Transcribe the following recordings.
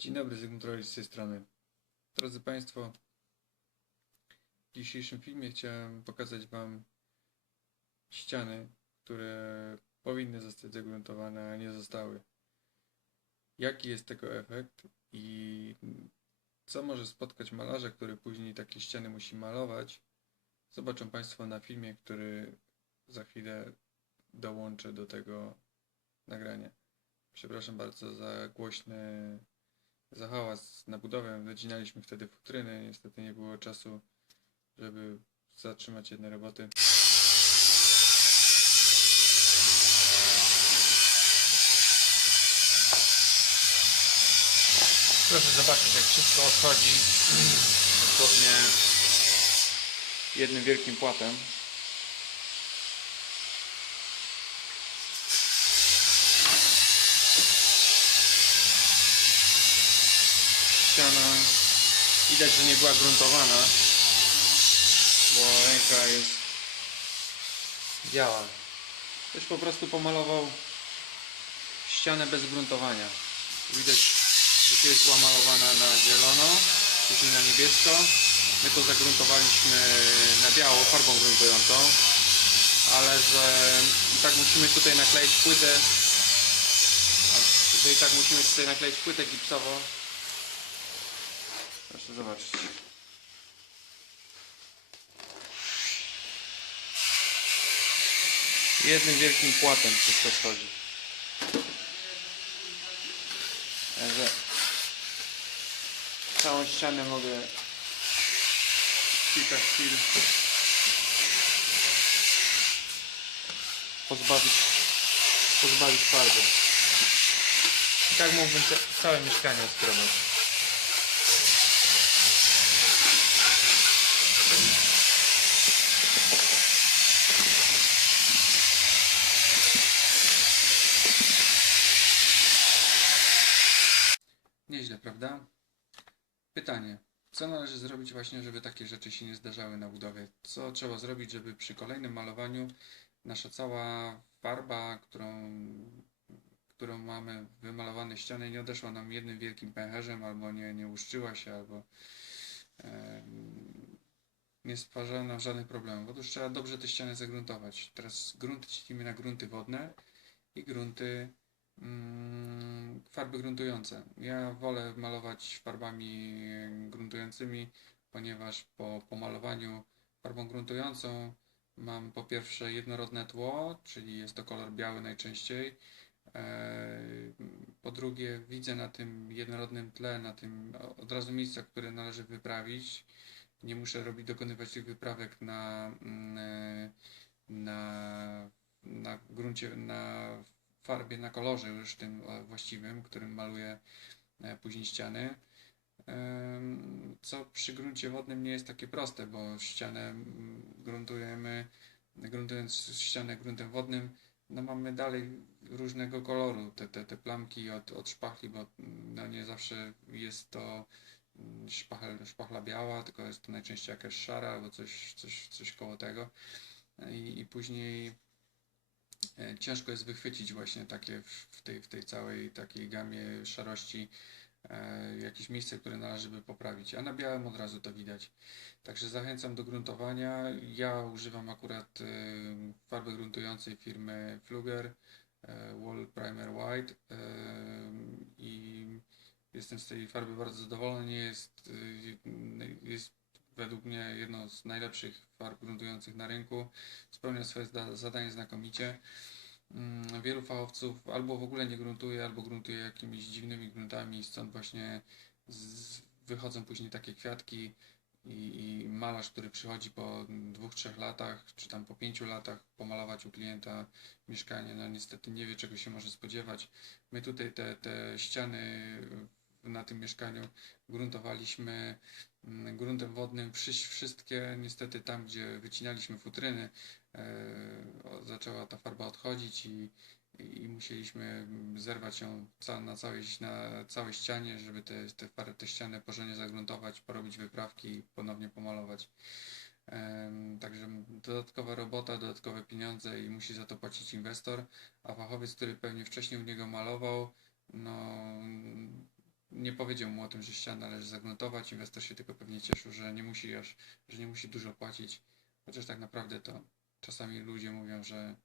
Dzień dobry, Zygmunt Rolik z tej strony. Drodzy Państwo, w dzisiejszym filmie chciałem pokazać Wam ściany, które powinny zostać zagruntowane, a nie zostały. Jaki jest tego efekt i co może spotkać malarza, który później takie ściany musi malować, zobaczą Państwo na filmie, który za chwilę dołączę do tego nagrania. Przepraszam bardzo za głośny za hałas na budowę. Wycinaliśmy wtedy futryny. Niestety nie było czasu, żeby zatrzymać jedne roboty. Proszę zobaczyć, jak wszystko odchodzi dosłownie jednym wielkim płatem. Ściana widać, że nie była gruntowana, bo ręka jest biała. Ktoś po prostu pomalował ścianę bez gruntowania. Widać, że tu jest była malowana na zielono, później na niebiesko. My to zagruntowaliśmy na biało, farbą gruntującą, ale że i tak musimy tutaj nakleić płytę, że i tak musimy tutaj nakleić płytę gipsową, Proszę zobaczyć. Jednym wielkim płatem wszystko schodzi. Także całą ścianę mogę kilka chwil pozbawić, pozbawić farby. I tak mógłbym ca- całe mieszkanie odprowadzić. Nieźle, prawda? Pytanie. Co należy zrobić właśnie, żeby takie rzeczy się nie zdarzały na budowie? Co trzeba zrobić, żeby przy kolejnym malowaniu nasza cała farba, którą, którą mamy wymalowane ściany, nie odeszła nam jednym wielkim pęcherzem, albo nie, nie uszczyła się, albo em, nie stwarza nam żadnych problemów. Otóż trzeba dobrze te ściany zagruntować. Teraz grunty dzielimy na grunty wodne i grunty mm, farby gruntujące. Ja wolę malować farbami gruntującymi, ponieważ po pomalowaniu farbą gruntującą mam po pierwsze jednorodne tło, czyli jest to kolor biały najczęściej. E, Po drugie, widzę na tym jednorodnym tle, na tym od razu miejsca, które należy wyprawić. Nie muszę robić, dokonywać tych wyprawek na, mm, e, na, na gruncie, na farbie, na kolorze już tym e, właściwym, którym maluję e, później ściany. Co przy gruncie wodnym nie jest takie proste, bo ścianę gruntujemy, gruntując ścianę gruntem wodnym, no mamy dalej różnego koloru te, te, te plamki od, od szpachli, bo no nie zawsze jest to szpachel, szpachla biała, tylko jest to najczęściej jakaś szara albo coś, coś, coś koło tego. I, i później ciężko jest wychwycić właśnie takie w tej, w tej całej takiej gamie szarości e, jakieś miejsce, które należy by poprawić, a na białym od razu to widać. Także zachęcam do gruntowania. Ja używam akurat e, farby gruntującej firmy Fluger e, Wall Primer White e, i jestem z tej farby bardzo zadowolony. Jest, e, jest według mnie jedną z najlepszych farb gruntujących na rynku. Spełnia swoje zadanie znakomicie. Mm, Wielu fachowców albo w ogóle nie gruntuje, albo gruntuje jakimiś dziwnymi gruntami, stąd właśnie z, wychodzą później takie kwiatki i, i malarz, który przychodzi po dwóch, trzech latach, czy tam po pięciu latach pomalować u klienta mieszkanie, no niestety nie wie czego się może spodziewać. My tutaj te, te ściany na tym mieszkaniu gruntowaliśmy mm, gruntem wodnym, Wszy- wszystkie niestety tam, gdzie wycinaliśmy futryny, e, zaczęła ta farba odchodzić i, i musieliśmy zerwać ją na, całej, na całej ścianie, żeby te, te, far- te ściany porządnie zagruntować, porobić wyprawki i ponownie pomalować. Także dodatkowa robota, dodatkowe pieniądze i musi za to płacić inwestor, a fachowiec, który pewnie wcześniej u niego malował, no nie powiedział mu o tym, że ścianę należy zagruntować. Inwestor się tylko pewnie cieszył, że nie musi aż, że nie musi dużo płacić. Chociaż tak naprawdę to czasami ludzie mówią, że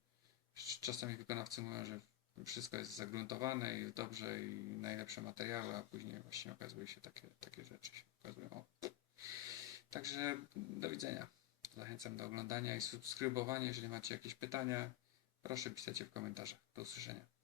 czasami wykonawcy mówią, że wszystko jest zagruntowane i dobrze i najlepsze materiały, a później właśnie okazuje się takie, takie rzeczy się okazują. O. Także do widzenia. Zachęcam do oglądania i subskrybowania. Jeżeli macie jakieś pytania, proszę pisać je w komentarzach. Do usłyszenia.